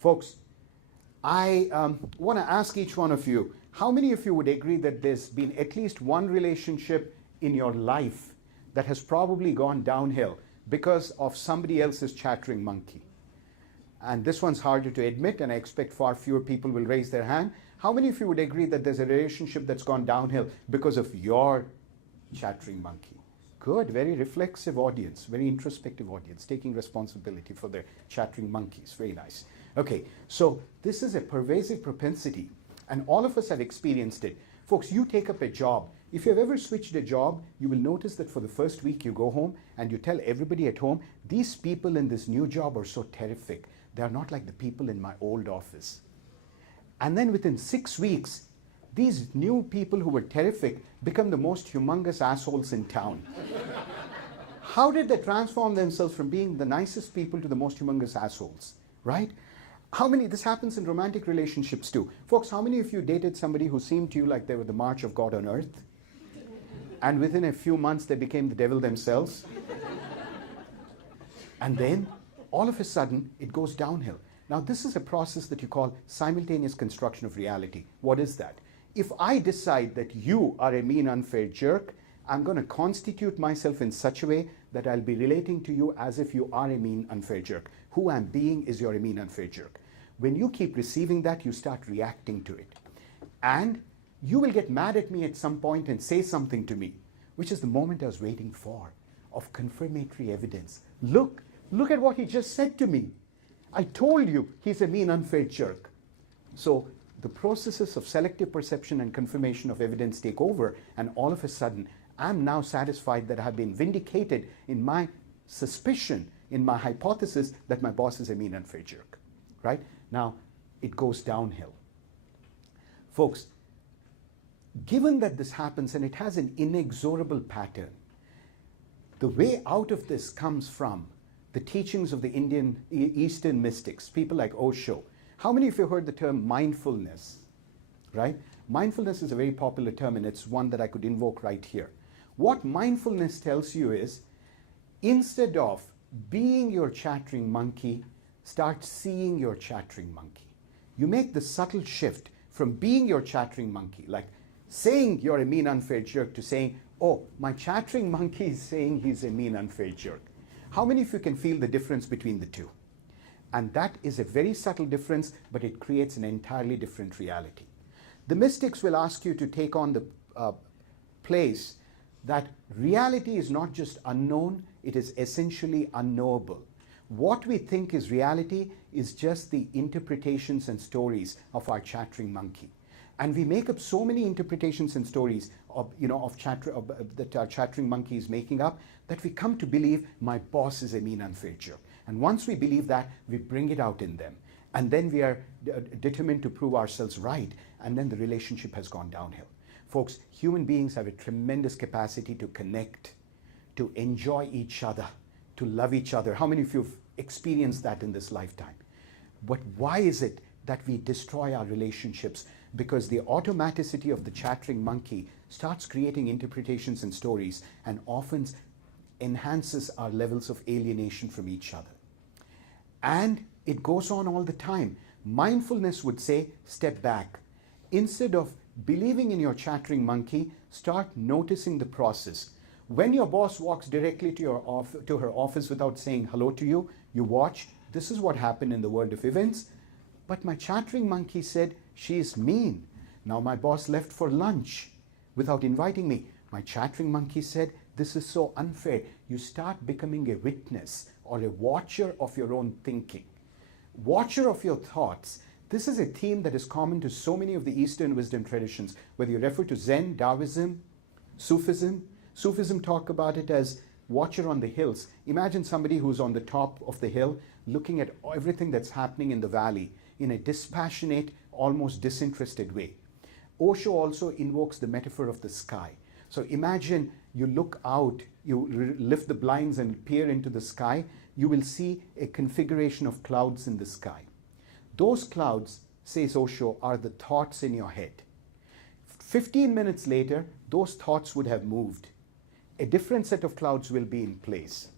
Folks, I want to ask each one of you, how many of you would agree that there's been at least one relationship in your life that has probably gone downhill because of somebody else's chattering monkey? And this one's harder to admit, and I expect far fewer people will raise their hand. How many of you would agree that there's a relationship that's gone downhill because of your chattering monkey? Good, very reflexive audience, very introspective audience, taking responsibility for their chattering monkeys. Very nice. Okay, so this is a pervasive propensity, and all of us have experienced it. Folks, you take up a job. If you've ever switched a job, you will notice that for the first week you go home and you tell everybody at home, these people in this new job are so terrific. They are not like the people in my old office. And then within 6 weeks, these new people who were terrific become the most humongous assholes in town. How did they transform themselves from being the nicest people to the most humongous assholes, right? This happens in romantic relationships too. Folks, how many of you dated somebody who seemed to you like they were the march of God on earth? And within a few months, they became the devil themselves? And then, all of a sudden, it goes downhill. Now, this is a process that you call simultaneous construction of reality. What is that? If I decide that you are a mean, unfair jerk, I'm going to constitute myself in such a way that I'll be relating to you as if you are a mean, unfair jerk. Who I'm being is you're a mean, unfair jerk. When you keep receiving that, you start reacting to it. And you will get mad at me at some point and say something to me, which is the moment I was waiting for, of confirmatory evidence. Look at what he just said to me. I told you he's a mean, unfair jerk. So the processes of selective perception and confirmation of evidence take over, and all of a sudden, I'm now satisfied that I have been vindicated in my suspicion, in my hypothesis that my boss is a mean, unfair jerk, right? Now, it goes downhill. Folks, given that this happens and it has an inexorable pattern, the way out of this comes from the teachings of the Eastern mystics, people like Osho. How many of you heard the term mindfulness, right? Mindfulness is a very popular term, and it's one that I could invoke right here. What mindfulness tells you is, instead of being your chattering monkey, start seeing your chattering monkey. You make the subtle shift from being your chattering monkey, like saying you're a mean, unfair jerk, to saying, oh, my chattering monkey is saying he's a mean, unfair jerk. How many of you can feel the difference between the two? And that is a very subtle difference, but it creates an entirely different reality. The mystics will ask you to take on the place that reality is not just unknown, it is essentially unknowable. What we think is reality is just the interpretations and stories of our chattering monkey. And we make up so many interpretations and stories that our chattering monkey is making up, that we come to believe my boss is a mean, unfair jerk. And once we believe that, we bring it out in them. And then we are determined to prove ourselves right. And then the relationship has gone downhill. Folks, human beings have a tremendous capacity to connect, to enjoy each other, to love each other. How many of you have experienced that in this lifetime? But why is it that we destroy our relationships? Because the automaticity of the chattering monkey starts creating interpretations and stories, and often enhances our levels of alienation from each other. And it goes on all the time. Mindfulness would say, step back. Instead of believing in your chattering monkey, start noticing the process. When your boss walks directly to her office without saying hello to you, you watch. This is what happened in the world of events. But my chattering monkey said, she is mean. Now my boss left for lunch without inviting me. My chattering monkey said, this is so unfair. You start becoming a witness or a watcher of your own thinking. Watcher of your thoughts. This is a theme that is common to so many of the Eastern wisdom traditions, whether you refer to Zen, Taoism, Sufism. Sufism talk about it as watcher on the hills. Imagine somebody who's on the top of the hill looking at everything that's happening in the valley in a dispassionate, almost disinterested way. Osho also invokes the metaphor of the sky. So imagine you look out, you lift the blinds and peer into the sky, you will see a configuration of clouds in the sky. Those clouds, says Osho, are the thoughts in your head. 15 minutes later, those thoughts would have moved. A different set of clouds will be in place.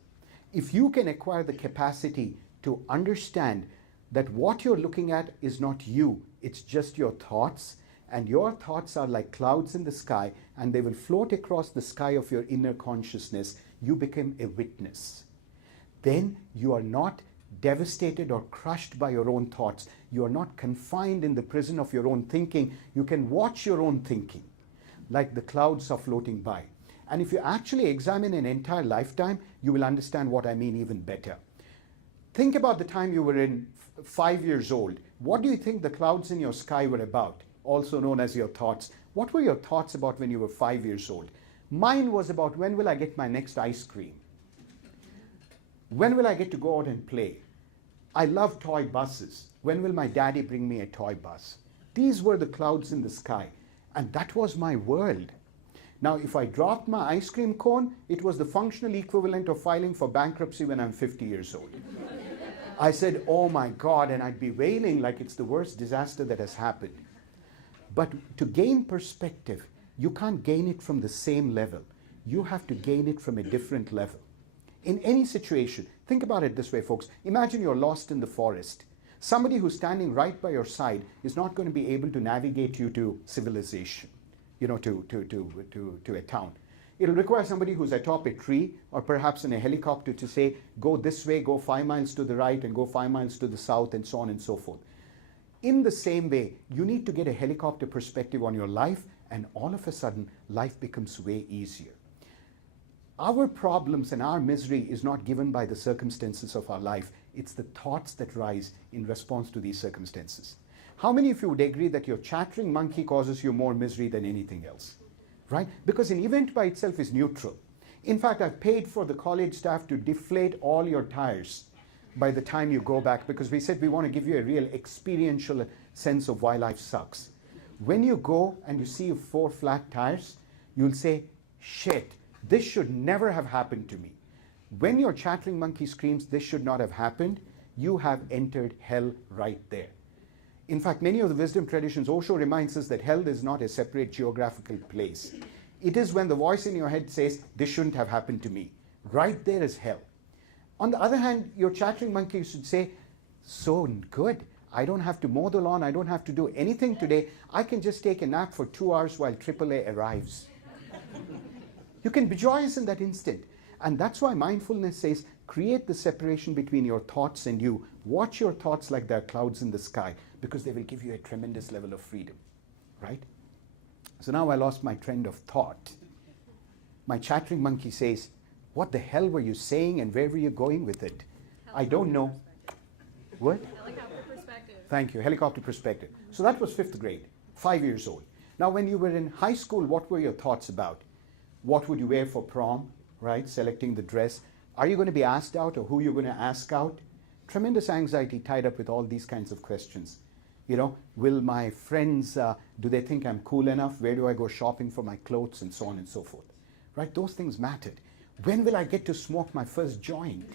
If you can acquire the capacity to understand that what you're looking at is not you, it's just your thoughts, and your thoughts are like clouds in the sky, and they will float across the sky of your inner consciousness. You become a witness. Then you are not devastated or crushed by your own thoughts. You are not confined in the prison of your own thinking. You can watch your own thinking like the clouds are floating by. And if you actually examine an entire lifetime, you will understand what I mean even better. Think about the time you were 5 years old. What do you think the clouds in your sky were about? Also known as your thoughts. What were your thoughts about when you were 5 years old? Mine was about, when will I get my next ice cream? When will I get to go out and play? I love toy buses. When will my daddy bring me a toy bus? These were the clouds in the sky, and that was my world. Now, if I dropped my ice cream cone, it was the functional equivalent of filing for bankruptcy when I'm 50 years old. I said, oh my God, and I'd be wailing like it's the worst disaster that has happened. But to gain perspective, you can't gain it from the same level. You have to gain it from a different level. In any situation, think about it this way, folks. Imagine you're lost in the forest. Somebody who's standing right by your side is not going to be able to navigate you to civilization, to a town. It'll require somebody who's atop a tree or perhaps in a helicopter to say, go this way, go 5 miles to the right and go 5 miles to the south, and so on and so forth. In the same way, you need to get a helicopter perspective on your life, and all of a sudden, life becomes way easier. Our problems and our misery is not given by the circumstances of our life. It's the thoughts that rise in response to these circumstances. How many of you would agree that your chattering monkey causes you more misery than anything else? Right? Because an event by itself is neutral. In fact, I've paid for the college staff to deflate all your tires by the time you go back, because we said we want to give you a real experiential sense of why life sucks. When you go and you see 4 flat tires, you'll say, shit, this should never have happened to me. When your chattering monkey screams, this should not have happened, you have entered hell right there. In fact, many of the wisdom traditions, Osho reminds us that hell is not a separate geographical place. It is when the voice in your head says, this shouldn't have happened to me. Right there is hell. On the other hand, your chattering monkey should say, so good. I don't have to mow the lawn. I don't have to do anything today. I can just take a nap for 2 hours while AAA arrives. You can be joyous in that instant. And that's why mindfulness says, create the separation between your thoughts and you. Watch your thoughts like they're clouds in the sky, because they will give you a tremendous level of freedom, right? So now I lost my trend of thought. My chattering monkey says, what the hell were you saying and where were you going with it? I don't know. What? Helicopter perspective. Thank you, helicopter perspective. So that was 5th grade, 5 years old. Now when you were in high school, what were your thoughts about? What would you wear for prom, right? Selecting the dress. Are you going to be asked out, or who you're going to ask out? Tremendous anxiety tied up with all these kinds of questions. You know, will my friends, do they think I'm cool enough? Where do I go shopping for my clothes, and so on and so forth? Right? Those things mattered. When will I get to smoke my first joint?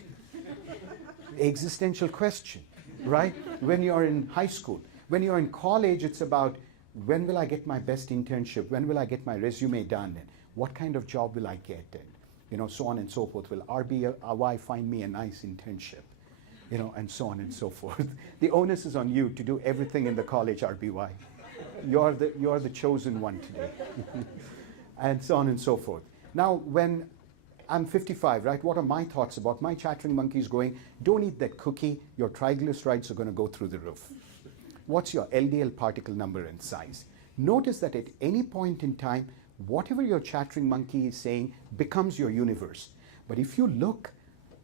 Existential question, right? When you're in high school. When you're in college, it's about, when will I get my best internship? When will I get my resume done? And what kind of job will I get? And, so on and so forth. Will RBY find me a nice internship? And so on and so forth. The onus is on you to do everything in the college, RBY. You're the chosen one today. And so on and so forth. Now, when I'm 55, right? What are my thoughts about? My chattering monkey's going, don't eat that cookie. Your triglycerides are going to go through the roof. What's your LDL particle number and size? Notice that at any point in time, whatever your chattering monkey is saying becomes your universe. But if you look,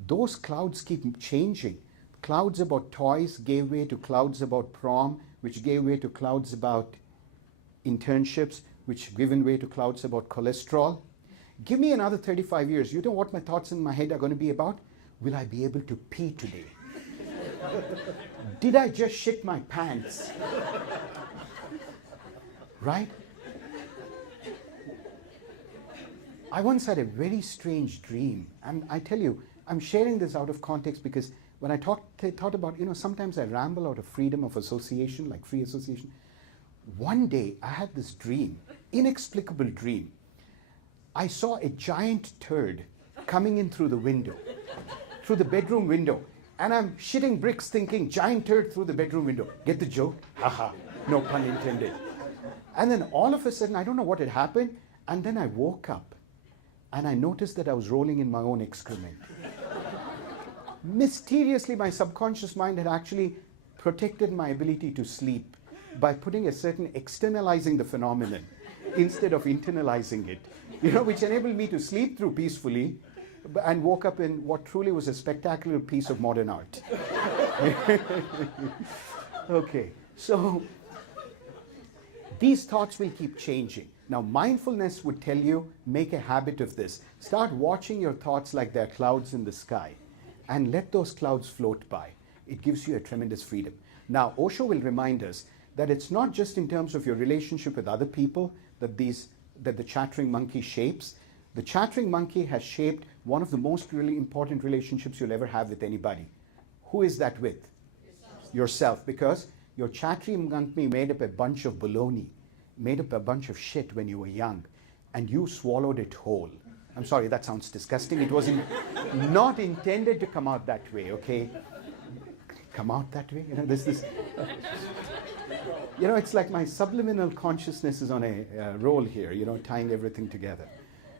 those clouds keep changing. Clouds about toys gave way to clouds about prom, which gave way to clouds about internships, which given way to clouds about cholesterol. Give me another 35 years. You know what my thoughts in my head are going to be about? Will I be able to pee today? Did I just shit my pants? Right? I once had a very strange dream. And I tell you, I'm sharing this out of context because when I thought about, sometimes I ramble out of freedom of association, like free association. One day I had this dream, inexplicable dream. I saw a giant turd coming in through the window, through the bedroom window. And I'm shitting bricks thinking, giant turd through the bedroom window. Get the joke? Haha, no pun intended. And then all of a sudden, I don't know what had happened, and then I woke up and I noticed that I was rolling in my own excrement. Mysteriously, my subconscious mind had actually protected my ability to sleep by putting a certain externalizing the phenomenon instead of internalizing it, which enabled me to sleep through peacefully and woke up in what truly was a spectacular piece of modern art. Okay, so these thoughts will keep changing. Now, mindfulness would tell you, make a habit of this. Start watching your thoughts like they're clouds in the sky and let those clouds float by. It gives you a tremendous freedom. Now, Osho will remind us that it's not just in terms of your relationship with other people that the chattering monkey shapes. The chattering monkey has shaped one of the most really important relationships you'll ever have with anybody. Who is that with? Yourself. Because your chattering monkey made up a bunch of baloney, made up a bunch of shit when you were young, and you swallowed it whole. I'm sorry, that sounds disgusting. It was not intended to come out that way, okay? Come out that way? It's like my subliminal consciousness is on a roll here, tying everything together.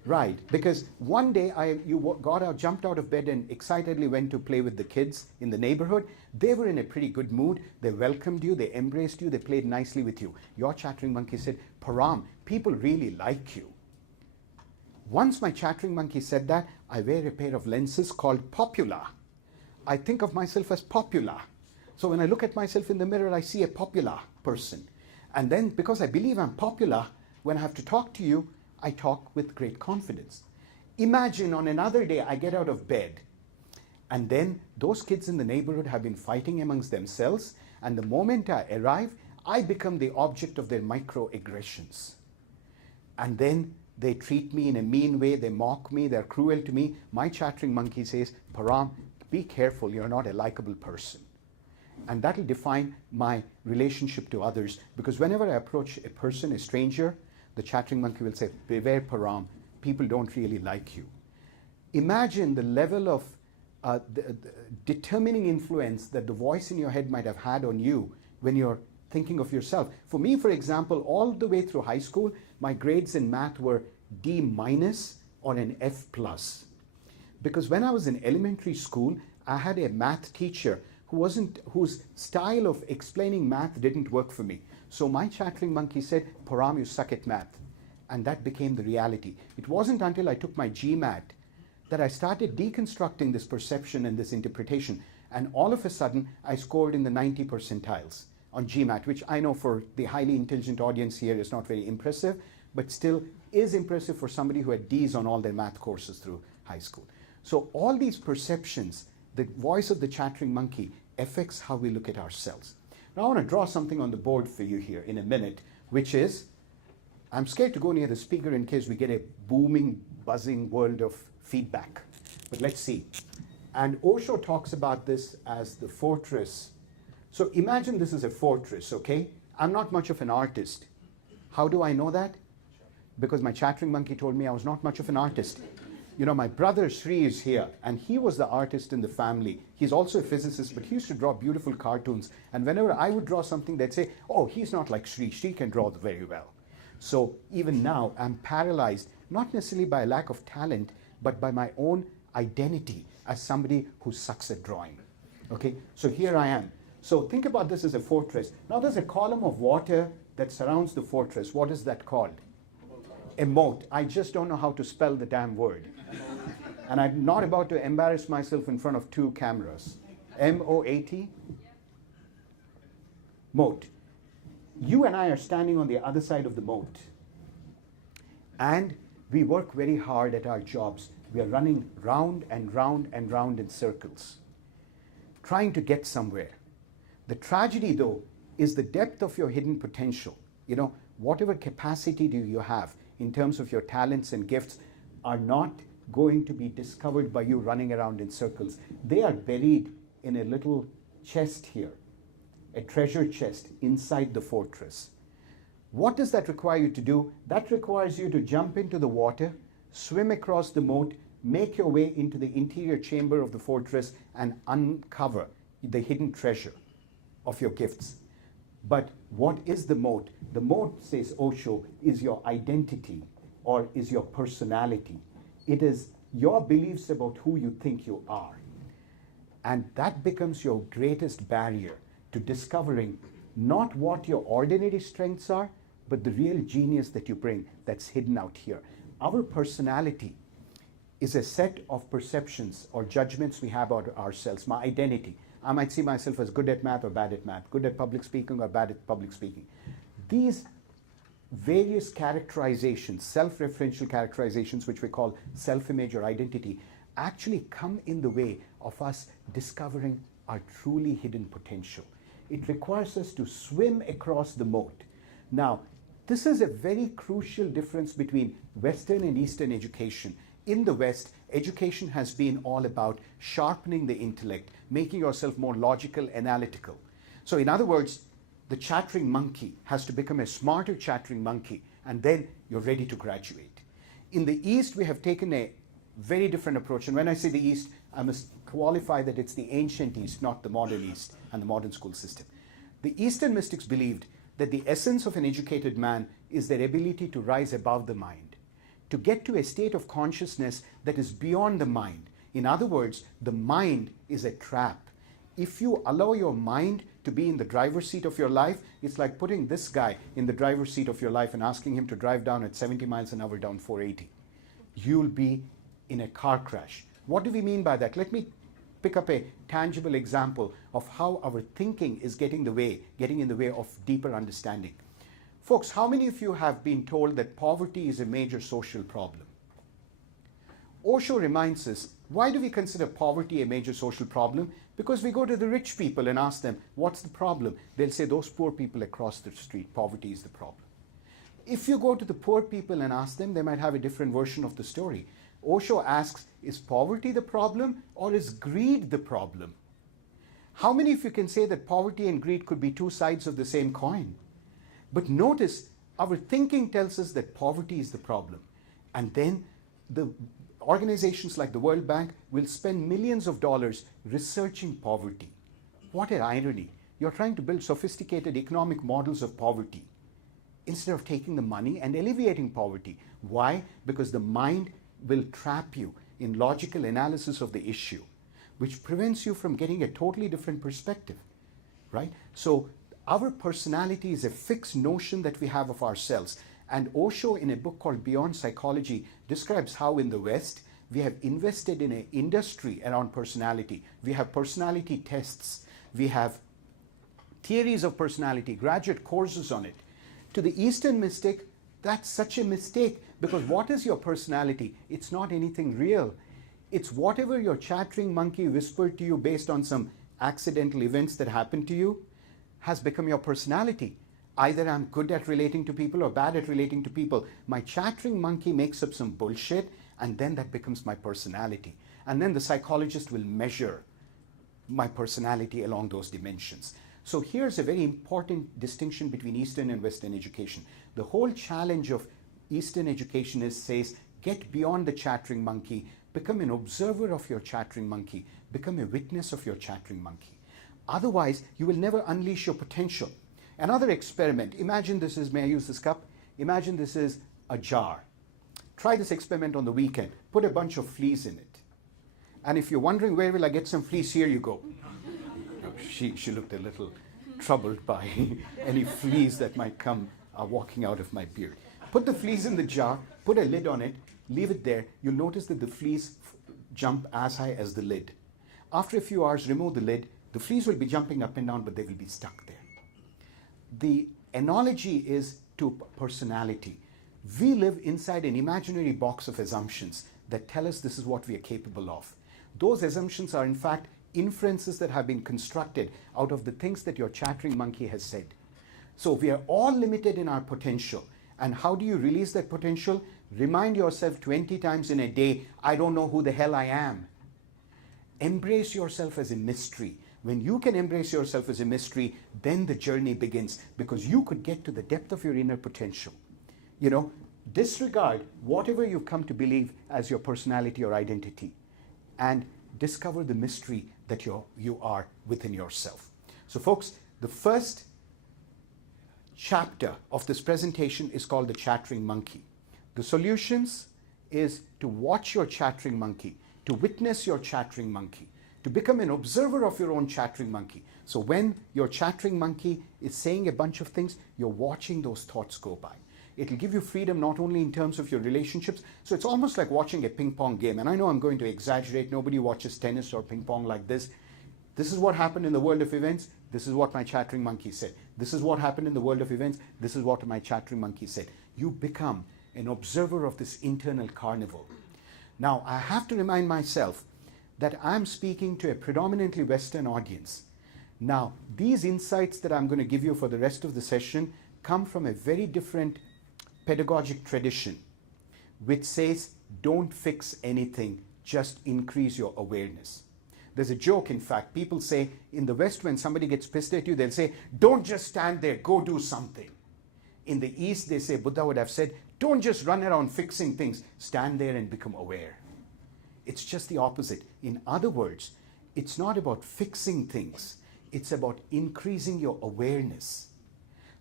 Right, because one day you jumped out of bed and excitedly went to play with the kids in the neighborhood. They were in a pretty good mood. They welcomed you, they embraced you, they played nicely with you. Your chattering monkey said, Param, people really like you. Once my chattering monkey said that, I wear a pair of lenses called popular. I think of myself as popular. So when I look at myself in the mirror, I see a popular person. And then because I believe I'm popular, when I have to talk to you, I talk with great confidence. Imagine on another day I get out of bed and then those kids in the neighborhood have been fighting amongst themselves, and the moment I arrive, I become the object of their microaggressions. And then they treat me in a mean way, they mock me, they're cruel to me. My chattering monkey says, Param, be careful, you're not a likable person. And that'll define my relationship to others, because whenever I approach a person, a stranger, the chattering monkey will say, beware Param, people don't really like you. Imagine the level of the determining influence that the voice in your head might have had on you when you're thinking of yourself. For me, for example, all the way through high school, my grades in math were D- or an F+. Because when I was in elementary school, I had a math teacher whose style of explaining math didn't work for me. So my chattering monkey said, Param, you suck at math. And that became the reality. It wasn't until I took my GMAT that I started deconstructing this perception and this interpretation. And all of a sudden, I scored in the 90 percentiles on GMAT, which I know for the highly intelligent audience here is not very impressive, but still is impressive for somebody who had Ds on all their math courses through high school. So all these perceptions, the voice of the chattering monkey affects how we look at ourselves. Now I want to draw something on the board for you here in a minute, which is, I'm scared to go near the speaker in case we get a booming, buzzing world of feedback. But let's see. And Osho talks about this as the fortress. So imagine this is a fortress, okay? I'm not much of an artist. How do I know that? Because my chattering monkey told me I was not much of an artist. My brother Sri is here, and he was the artist in the family. He's also a physicist, but he used to draw beautiful cartoons. And whenever I would draw something, they'd say, oh, he's not like Sri. Sri can draw very well. So even now, I'm paralyzed, not necessarily by a lack of talent, but by my own identity as somebody who sucks at drawing. Okay, so here I am. So think about this as a fortress. Now there's a column of water that surrounds the fortress. What is that called? A moat. I just don't know how to spell the damn word. And I'm not about to embarrass myself in front of two cameras. M-O-A-T? Moat. You and I are standing on the other side of the moat. And we work very hard at our jobs. We are running round and round and round in circles, trying to get somewhere. The tragedy, though, is the depth of your hidden potential. Whatever capacity do you have in terms of your talents and gifts are not going to be discovered by you running around in circles. They are buried in a little chest here, a treasure chest inside the fortress. What does that require you to do? That requires you to jump into the water, swim across the moat, make your way into the interior chamber of the fortress and uncover the hidden treasure of your gifts. But what is the moat? The moat, says Osho, is your identity or is your personality. It is your beliefs about who you think you are. And that becomes your greatest barrier to discovering not what your ordinary strengths are, but the real genius that you bring that's hidden out here. Our personality is a set of perceptions or judgments we have about ourselves, my identity. I might see myself as good at math or bad at math, good at public speaking or bad at public speaking. These various characterizations, self-referential characterizations, which we call self-image or identity, actually come in the way of us discovering our truly hidden potential. It requires us to swim across the moat. Now, this is a very crucial difference between Western and Eastern education. In the West, education has been all about sharpening the intellect, making yourself more logical, analytical. So in other words, the chattering monkey has to become a smarter chattering monkey, and then you're ready to graduate. In the East, we have taken a very different approach. And when I say the East, I must qualify that it's the ancient East, not the modern East and the modern school system. The Eastern mystics believed that the essence of an educated man is their ability to rise above the mind, to get to a state of consciousness that is beyond the mind. In other words, the mind is a trap. If you allow your mind to be in the driver's seat of your life, it's like putting this guy in the driver's seat of your life and asking him to drive down at 70 miles an hour down 480. You'll be in a car crash. What do we mean by that? Let me pick up a tangible example of how our thinking is getting in the way of deeper understanding. Folks, how many of you have been told that poverty is a major social problem? Osho reminds us, why do we consider poverty a major social problem? Because we go to the rich people and ask them, what's the problem? They'll say, those poor people across the street, poverty is the problem. If you go to the poor people and ask them, they might have a different version of the story. Osho asks, is poverty the problem or is greed the problem? How many of you can say that poverty and greed could be two sides of the same coin? But notice, our thinking tells us that poverty is the problem. And then the organizations like the World Bank will spend millions of dollars researching poverty. What an irony. You're trying to build sophisticated economic models of poverty instead of taking the money and alleviating poverty. Why? Because the mind will trap you in logical analysis of the issue, which prevents you from getting a totally different perspective, right? So our personality is a fixed notion that we have of ourselves. And Osho, in a book called Beyond Psychology, describes how in the West, we have invested in an industry around personality. We have personality tests. We have theories of personality, graduate courses on it. To the Eastern mystic, that's such a mistake, because what is your personality? It's not anything real. It's whatever your chattering monkey whispered to you based on some accidental events that happened to you has become your personality. Either I'm good at relating to people or bad at relating to people. My chattering monkey makes up some bullshit, and then that becomes my personality. And then the psychologist will measure my personality along those dimensions. So here's a very important distinction between Eastern and Western education. The whole challenge of Eastern education says, get beyond the chattering monkey, become an observer of your chattering monkey, become a witness of your chattering monkey. Otherwise, you will never unleash your potential. Another experiment, imagine this is, may I use this cup? Imagine this is a jar. Try this experiment on the weekend. Put a bunch of fleas in it. And if you're wondering where will I get some fleas, here you go. She looked a little troubled by any fleas that might come walking out of my beard. Put the fleas in the jar, put a lid on it, leave it there. You'll notice that the fleas jump as high as the lid. After a few hours, remove the lid. The fleas will be jumping up and down, but they will be stuck there. The analogy is to personality. We live inside an imaginary box of assumptions that tell us this is what we are capable of. Those assumptions are in fact inferences that have been constructed out of the things that your chattering monkey has said. So we are all limited in our potential. And how do you release that potential? Remind yourself 20 times in a day, I don't know who the hell I am. Embrace yourself as a mystery. When you can embrace yourself as a mystery, then the journey begins, because you could get to the depth of your inner potential. You know, Disregard whatever you've come to believe as your personality or identity, and discover the mystery that you are within yourself. So folks, the first chapter of this presentation is called the chattering monkey. The solutions is to watch your chattering monkey, to witness your chattering monkey, to become an observer of your own chattering monkey. So when your chattering monkey is saying a bunch of things, you're watching those thoughts go by. It'll give you freedom not only in terms of your relationships, so it's almost like watching a ping pong game. And I know I'm going to exaggerate, nobody watches tennis or ping pong like this. This is what happened in the world of events, this is what my chattering monkey said. This is what happened in the world of events, this is what my chattering monkey said. You become an observer of this internal carnival. Now, I have to remind myself that I'm speaking to a predominantly Western audience. Now, these insights that I'm going to give you for the rest of the session come from a very different pedagogic tradition, which says, don't fix anything, just increase your awareness. There's a joke, in fact, people say in the West, when somebody gets pissed at you, they'll say, don't just stand there, go do something. In the East, they say, Buddha would have said, don't just run around fixing things, stand there and become aware. It's just the opposite. In other words, it's not about fixing things, it's about increasing your awareness.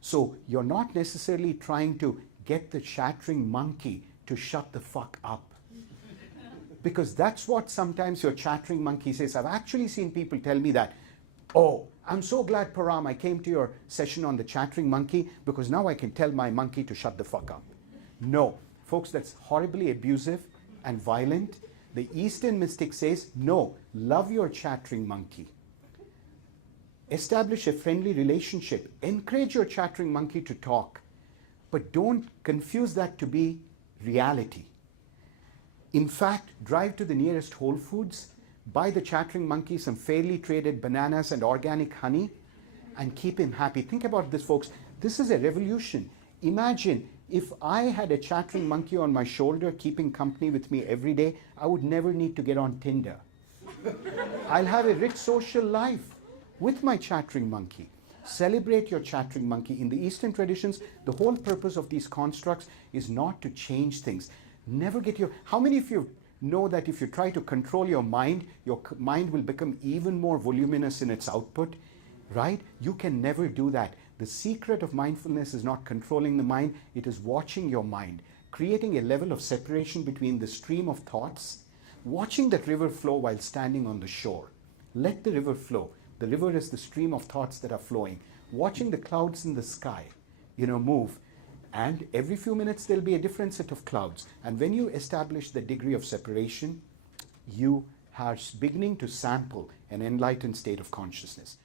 So you're not necessarily trying to get the chattering monkey to shut the fuck up. Because that's what sometimes your chattering monkey says. I've actually seen people tell me that, oh, I'm so glad, Param, I came to your session on the chattering monkey because now I can tell my monkey to shut the fuck up. No, folks, that's horribly abusive and violent. The Eastern mystic says, no, love your chattering monkey. Establish a friendly relationship. Encourage your chattering monkey to talk. But don't confuse that to be reality. In fact, drive to the nearest Whole Foods, buy the chattering monkey some fairly traded bananas and organic honey, and keep him happy. Think about this, folks. This is a revolution. Imagine if I had a chattering monkey on my shoulder keeping company with me every day, I would never need to get on Tinder. I'll have a rich social life with my chattering monkey. Celebrate your chattering monkey. In the Eastern traditions, the whole purpose of these constructs is not to change things. Never get your... How many of you know that if you try to control your mind will become even more voluminous in its output, right? You can never do that. The secret of mindfulness is not controlling the mind, it is watching your mind, creating a level of separation between the stream of thoughts, watching that river flow while standing on the shore. Let the river flow. The river is the stream of thoughts that are flowing. Watching the clouds in the sky, move. And every few minutes there'll be a different set of clouds. And when you establish the degree of separation, you are beginning to sample an enlightened state of consciousness.